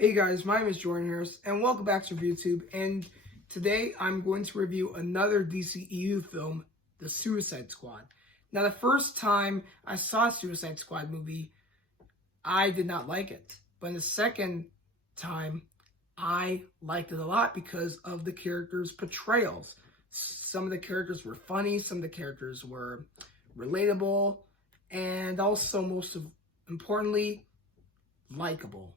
Hey guys, my name is Jordan Harris, and welcome back to YouTube. And today I'm going to review another DCEU film, The Suicide Squad. Now, the first time I saw a Suicide Squad movie, I did not like it. But the second time, I liked it a lot because of the characters' portrayals. Some of the characters were funny, some of the characters were relatable, and also, importantly, likable.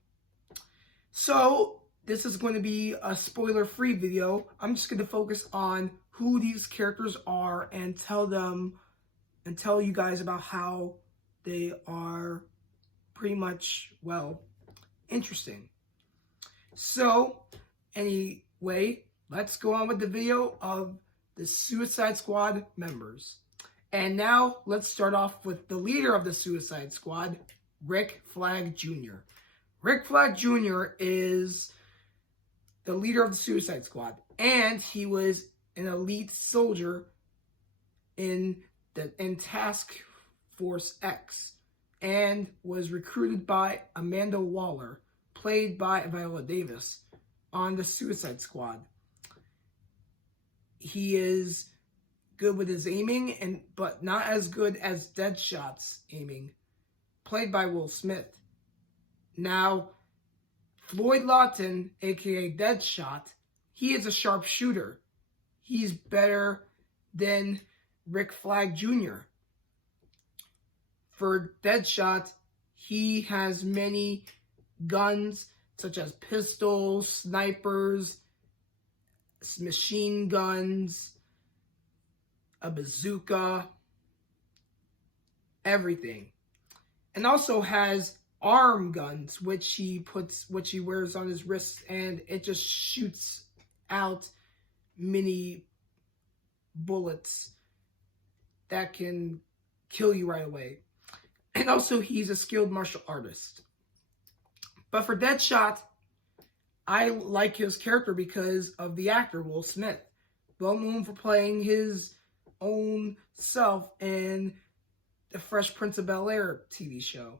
So, this is going to be a spoiler-free video. I'm just going to focus on who these characters are and tell you guys about how they are pretty much, well, interesting. So, anyway, let's go on with the video of the Suicide Squad members. And now, let's start off with the leader of the Suicide Squad, Rick Flag Jr. Rick Flag Jr. is the leader of the Suicide Squad, and he was an elite soldier in Task Force X, and was recruited by Amanda Waller, played by Viola Davis, on the Suicide Squad. He is good with his aiming, but not as good as Deadshot's aiming, played by Will Smith. Now, Floyd Lawton, aka Deadshot, he is a sharpshooter. He's better than Rick Flag Jr. For Deadshot, he has many guns, such as pistols, snipers, machine guns, a bazooka, everything. And also has arm guns, which he wears on his wrists, and it just shoots out mini bullets that can kill you right away. And also, he's a skilled martial artist. But for Deadshot, I like his character because of the actor Will Smith, well known for playing his own self in the Fresh Prince of Bel-Air TV show,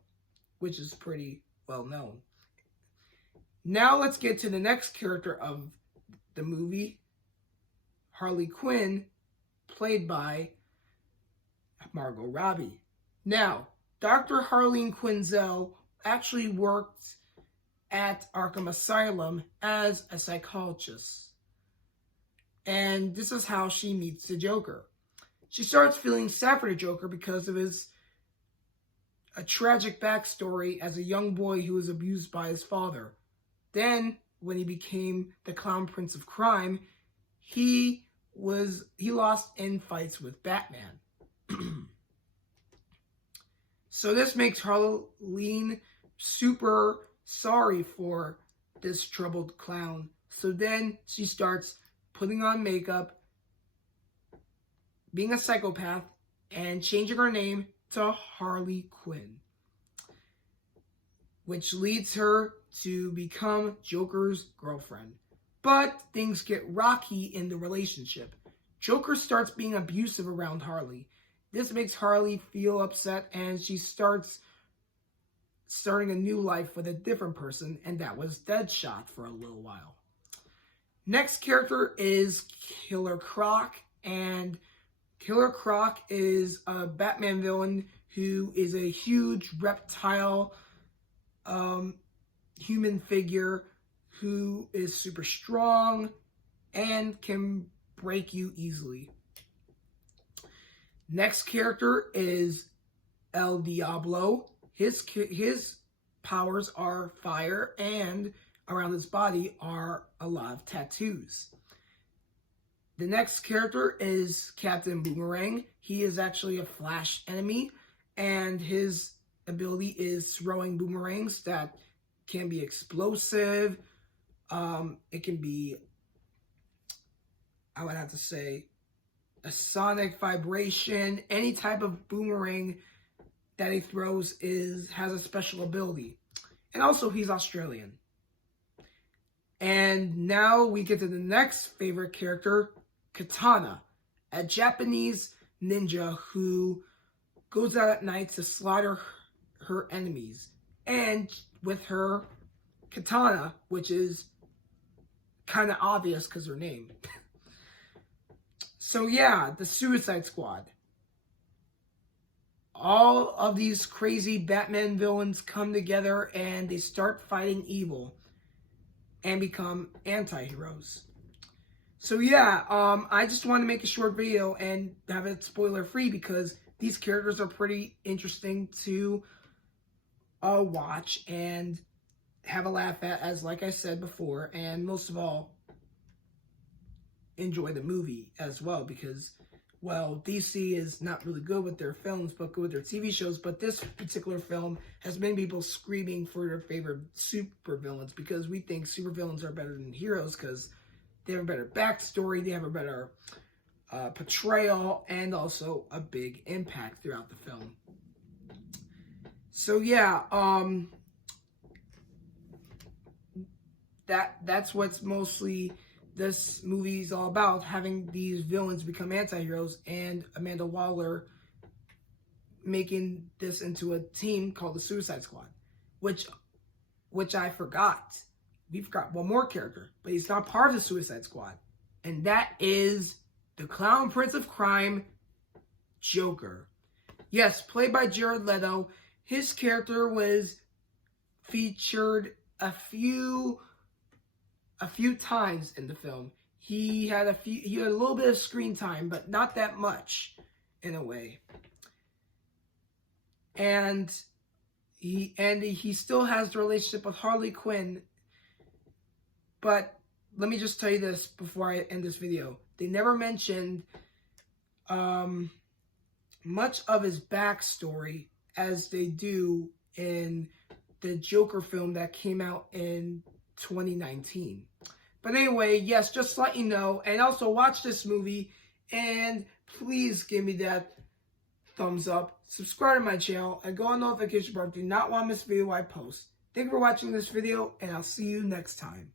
which is pretty well known. Now let's get to the next character of the movie, Harley Quinn, played by Margot Robbie. Now, Dr. Harleen Quinzel actually worked at Arkham Asylum as a psychologist. And this is how she meets the Joker. She starts feeling sad for the Joker because of a tragic backstory as a young boy who was abused by his father. Then, when he became the Clown Prince of Crime, he lost in fights with Batman. So this makes Harleen super sorry for this troubled clown. So then she starts putting on makeup, being a psychopath, and changing her name to Harley Quinn, which leads her to become Joker's girlfriend. But things get rocky in the relationship. Joker starts being abusive around Harley. This makes Harley feel upset, and she starting a new life with a different person, and that was Deadshot for a little while. Next character is Killer Croc, and Killer Croc is a Batman villain who is a huge reptile human figure who is super strong and can break you easily. Next character is El Diablo. His powers are fire, and around his body are a lot of tattoos. The next character is Captain Boomerang. He is actually a Flash enemy, and his ability is throwing boomerangs that can be explosive. It can be, I would have to say, a sonic vibration. Any type of boomerang that he throws has a special ability. And also, he's Australian. And now we get to the next favorite character, Katana, a Japanese ninja who goes out at night to slaughter her enemies. And with her Katana, which is kind of obvious because her name. So yeah, the Suicide Squad. All of these crazy Batman villains come together and they start fighting evil and become anti-heroes. So yeah, I just want to make a short video and have it spoiler free because these characters are pretty interesting to watch and have a laugh at, as like I said before, and most of all, enjoy the movie as well because, well, DC is not really good with their films, but good with their TV shows. But this particular film has many people screaming for their favorite supervillains because we think supervillains are better than heroes because they have a better backstory, they have a better portrayal, and also a big impact throughout the film. So yeah, that's what's mostly this movie is all about, having these villains become anti-heroes, and Amanda Waller making this into a team called the Suicide Squad, which I forgot. We forgot one more character, but he's not part of the Suicide Squad, and that is the Clown Prince of Crime, Joker. Yes, played by Jared Leto. His character was featured a few times in the film. He had a little bit of screen time, but not that much in a way. And he still has the relationship with Harley Quinn. But let me just tell you this before I end this video. They never mentioned much of his backstory as they do in the Joker film that came out in 2019. But anyway, yes, just to let you know, and also watch this movie, and please give me that thumbs up, subscribe to my channel, and go on notification bar. Do not want to miss a video I post. Thank you for watching this video, and I'll see you next time.